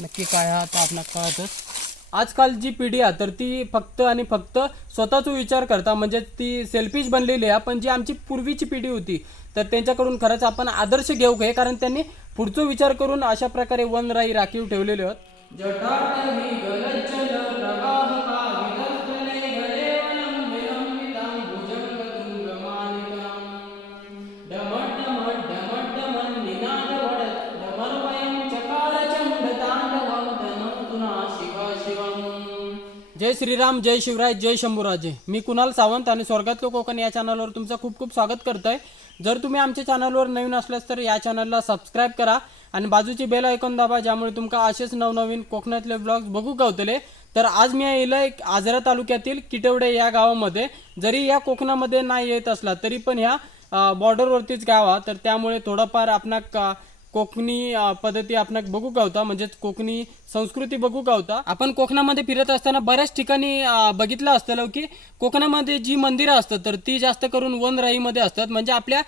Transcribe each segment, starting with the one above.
नक्की काय हा आता आपल्याला कळतच. आजकाल जी पिढी आहे तर ती फक्त आणि फक्त स्वतःचा विचार करता, म्हणजे ती सेल्फिश बनलेली आहे. पण जी आमची पूर्वीची पिढी होती तर त्यांच्याकडून खरंच आपण आदर्श घेऊ घे, कारण त्यांनी पुढचा विचार करून अशा प्रकारे वनराई राखीव ठेवलेले आहेत. जटाटवी गलज्जल प्रवाह कावितस्थले गलेवनं विलंबितं भुजंगतुंगमालिकां डमड्डमड्डमड्डमन् निनादवडत् डमरुवयं चकारचण्डताण्डवं तनोतु नः शिव शिवम्. जय श्रीराम, जय शिवराय, जय शंभूराजे. मी कुणाल सावंत आणि स्वर्गातलं कोकण या चॅनलवर तुमचं खूप खूप स्वागत करतोय. जर तुम्ही आमच्या चॅनलवर नवीन असल्यास तर या चॅनलला सबस्क्राईब करा आणि बाजूची बेल आयकॉन दाबा, ज्यामुळे तुमका असेच नवनवीन कोकणातले ब्लॉग्स बघू गावतले. तर आज मी येईल आजरा तालुक्यातील किटवडे या गावामध्ये. जरी या कोकणामध्ये नाही येत असला तरी पण ह्या बॉर्डरवरतीच गाव आहे, तर त्यामुळे थोडंफार आपणा कोकणी पद्धती आपण बघू गावता, म्हणजेच कोकणी संस्कृती बघू गावता. आपण कोकणामध्ये फिरत असताना बऱ्याच ठिकाणी बघितलं असतं की कोकणामध्ये जी मंदिरं असतात तर ती जास्त करून वनराईमध्ये असतात. म्हणजे आपल्या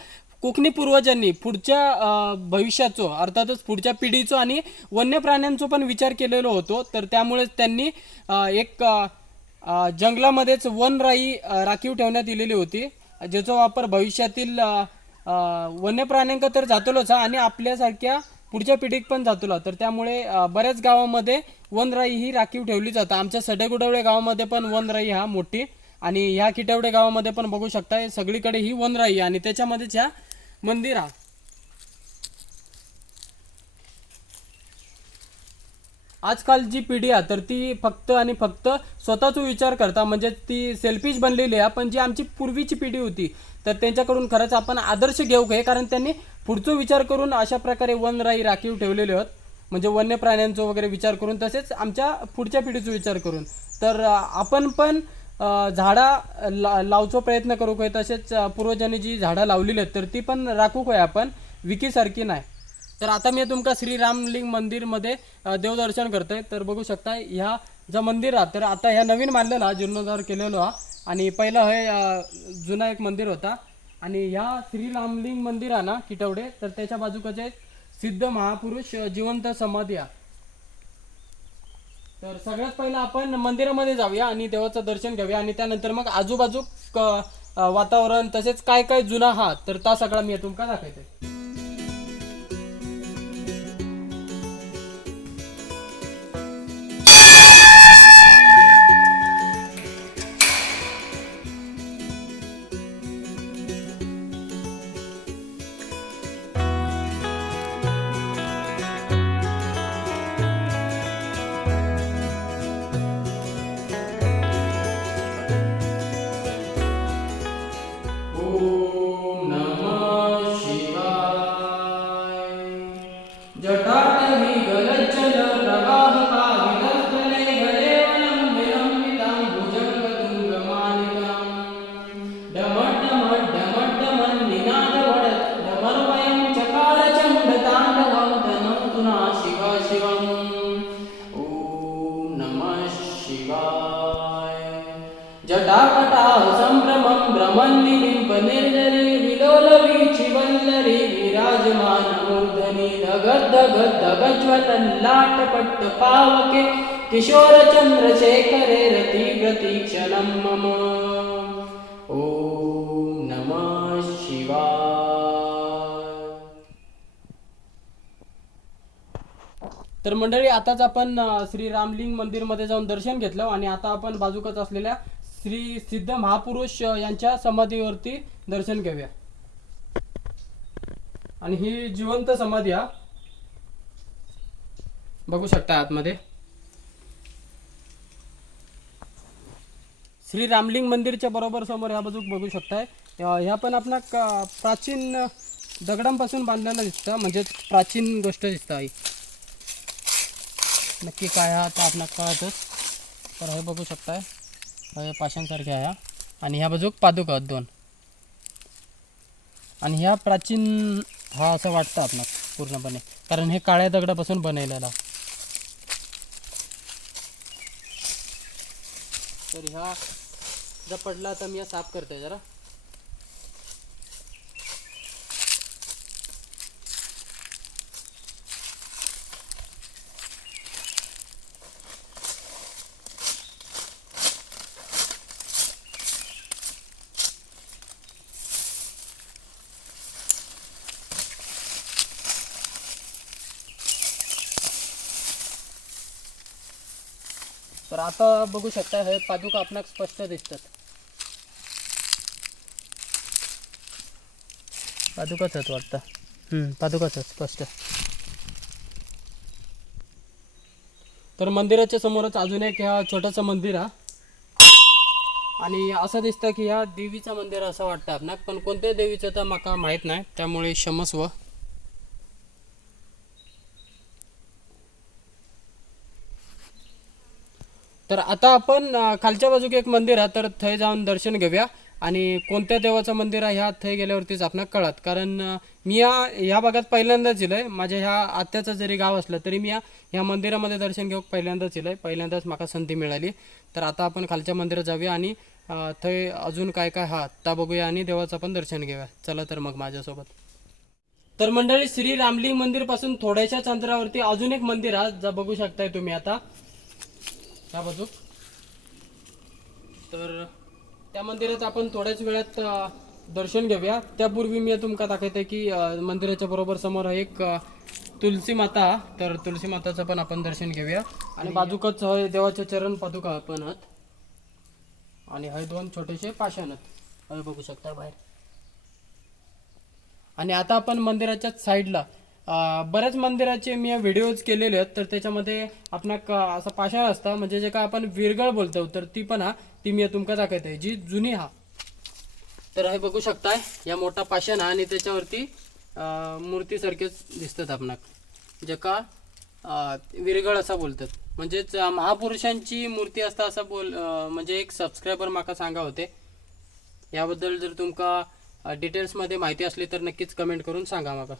कोकणी पूर्वजांनी पुढच्या भविष्याचो, अर्थातच पुढच्या पिढीचो आणि वन्य प्राण्यांचो पण विचार केलेला होतो. तर त्यामुळे त्यांनी एक जंगलामध्येच वनराई राखीव ठेवण्यात दिलेली होती, ज्याचा वापर भविष्यातील वन्य प्राण्यांका तर जातलोच आणि आपल्यासारख्या पुढच्या पिढीक पण जातलो. तर त्यामुळे बऱ्याच गावामध्ये वनराई ही राखीव ठेवली जातात. आमच्या सडेगुडवळे गावामध्ये पण वनराई हा मोठी, आणि ह्या किटवडे गावामध्ये पण बघू शकता सगळीकडे ही वनराई आणि त्याच्यामध्येच ह्या मंदिर हा. आजकाल जी पिढी आहे तर ती फक्त आणि फक्त स्वतःचा विचार करता, म्हणजे ती सेल्फिश बनलेली आहे. पण जी आमची पूर्वीची पिढी होती तर त्यांच्याकडून खरंच आपण आदर्श घेऊ घे, कारण त्यांनी पुढचा विचार करून अशा प्रकारे वनराई राखीव ठेवलेले आहेत. म्हणजे वन्य प्राण्यांचा वगैरे विचार करून, तसेच आमच्या पुढच्या पिढीचा विचार करून. तर आपण पण झाडा लावचा प्रयत्न करू काय, तसेच पूर्वजांनी जी झाडं लावलेली आहेत तर ती पण राखू काय आपण, विकीसारखी नाही. तर आता मी तुमका श्री रामलिंग मंदिरमध्ये देवदर्शन करतोय. तर बघू शकता ह्या जो मंदिर आहे तर आता ह्या नवीन बांधलेला जीर्णोद्धार केलेलो हा, आणि पहिला हे जुना एक मंदिर होता. आणि ह्या श्री रामलिंग मंदिर आहे ना किटवडे, तर त्याच्या बाजूकडे सिद्ध महापुरुष जिवंत समाधी आहे. तर सगळ्यात पहिला आपण मंदिरामध्ये जाऊया आणि देवाचं दर्शन घेऊया, आणि त्यानंतर मग आजूबाजू वातावरण तसेच काय काय जुना हा तर ता सगळा मी तुमका दाखवते. जटाटवी गलज्जल प्रवाह कावितस्थले गलेवनं विलंबितं भुजंगतुंगमालिकां डमड्डमड्डमड्डमन् निनादवडत् डमरुवयं चकारचण्डताण्डवं तनोतु नः शिव शिवम्. ॐ नमः शिवाय. जटाकटाः सम्भ्रमं भ्रमन्निलिम्प निर्जरी विलोलवीचि वल्लरी विराजमानमूर्धनि धगद् धगद् धगज्वलल्लाटपट्ट पावके किशोर चंद्रशेखरे रति प्रतीक्षणं मम. ॐ नमः शिवाय. तर मंडळी, आताच आपण श्री रामलिंग मंदिरमध्ये जाऊन दर्शन घेतलं, आणि आता आपण बाजूकच असलेल्या श्री सिद्ध महापुरुष यांच्या समाधीवरती दर्शन घेऊया. आणि ही जिवंत समाधी हा, बघू शकता आतमध्ये. श्री रामलिंग मंदिरच्या बरोबर समोर ह्या बाजूक बघू शकताय, ह्या पण आपण प्राचीन दगडांपासून बांधलेला दिसतं, म्हणजे प्राचीन गोष्ट दिसतं ही. नक्की काय हा आता आपल्याला कळतच. तर हे बघू शकताय, हे पाषाणसारखे आहे, आणि ह्या बाजूक पादुका आहेत 2, आणि ह्या प्राचीन हा असं वाटतं आपणास पूर्णपणे, कारण हे काळ्या दगडापासून बनवलेला. तर ह्या जर पडला तर मी साफ करतोय जरा. तर आता बघू शकता हे पादुका आपणाक स्पष्ट दिसतात. पादुकाच आहेत वाटतं. पादुकाच आहेत स्पष्ट. तर मंदिराच्या समोरच अजून एक ह्या छोटंसं मंदिर आहे आणि असं दिसतं की ह्या देवीचं मंदिर असं वाटतं आपणाक, पण कोणत्या देवीचं तर माका माहीत नाही, त्यामुळे क्षमस्व. तर आता आपण खालच्या बाजूक एक मंदिर आहे, तर थंय जाऊन दर्शन घेऊया आणि कोणत्या देवाचं मंदिर आहे ह्या थंय गेल्यावरतीच आपणाक कळत. कारण मी ह्या भागात पहिल्यांदाच येलोय. माझ्या ह्या आत्याचं जरी गाव असलं तरी मी ह्या मंदिरामध्ये दर्शन घेऊक पहिल्यांदाच येलोय. पहिल्यांदाच माका संधी मिळाली. तर आता आपण खालच्या मंदिरात जाऊया आणि थंय अजून काय काय हा त्या बघूया आणि देवाचं पण दर्शन घेऊया. चला तर मग माझ्यासोबत. तर मंडळी, श्री रामलिंग मंदिर पासून थोड्याशाच अंतरावरती अजून एक मंदिर आहे, जा बघू शकताय तुम्ही आता ह्या बाजू. तर त्या मंदिरात आपण थोड्याच वेळात दर्शन घेऊया. त्यापूर्वी मी तुमका दाखवते की मंदिराच्या बरोबर समोर एक तुलसी माता, तर तुलसी माताचं पण आपण दर्शन घेऊया. आणि बाजूकच देवाचे चरण पादुका पण आहेत आणि हे दोन छोटेसे पाषाण आहेत, हे बघू शकता बाहेर. आणि आता आपण मंदिराच्या साईडला बऱ्याच मंदिराचे मी व्हिडिओज केलेले आहेत, तर त्याच्यामध्ये आपणाक असं पाषाण असतं, म्हणजे जे काय आपण विरगळ बोलतो, तर ती पण ती मी तुमका दाखवते जी जुनी तर हे बघू शकताय या मोठा पाषाण आणि त्याच्यावरती मूर्तीसारखेच दिसतात आपणाक, जे का विरगळ असं बोलतात. म्हणजेच महापुरुषांची मूर्ती असता असं म्हणजे एक सबस्क्रायबर माका सांगा होते. याबद्दल जर तुमका डिटेल्समध्ये माहिती असली तर नक्कीच कमेंट करून सांगा माका.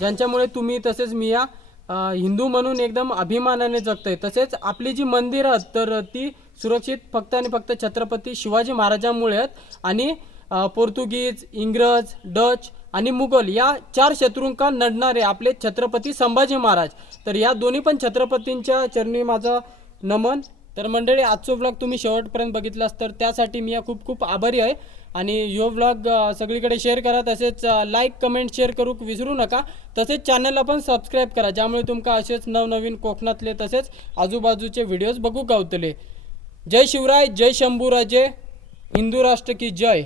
ज्यांच्यामुळे तुम्ही तसेच मी या हिंदू म्हणून एकदम अभिमानाने जगतोय. तसेच आपली जी मंदिरं आहेत तर ती सुरक्षित फक्त आणि फक्त छत्रपती शिवाजी महाराजांमुळे आहेत. आणि पोर्तुगीज, इंग्रज, डच आणि मुघल या 4 शत्रूंका लढणारे आपले छत्रपती संभाजी महाराज, तर या दोन्ही पण छत्रपतींच्या चरणी माझं नमन. तर मंडळी, आजचा व्लॉग तुम्ही शेवटपर्यंत बघितलास तर त्यासाठी मी खूप खूप आभारी आहे. आणि यो व्लॉग सगळीकडे शेअर करा, तसेच लाईक कमेंट शेअर करूक विसरू नका. तसेच चॅनलला पण सबस्क्राईब करा, ज्यामुळे तुमका असेच नवनवीन कोकणातले तसेच आजूबाजूचे व्हिडिओज बघू गावतले. जय शिवराय, जय शंभूराजे, हिंदू राष्ट्र की जय.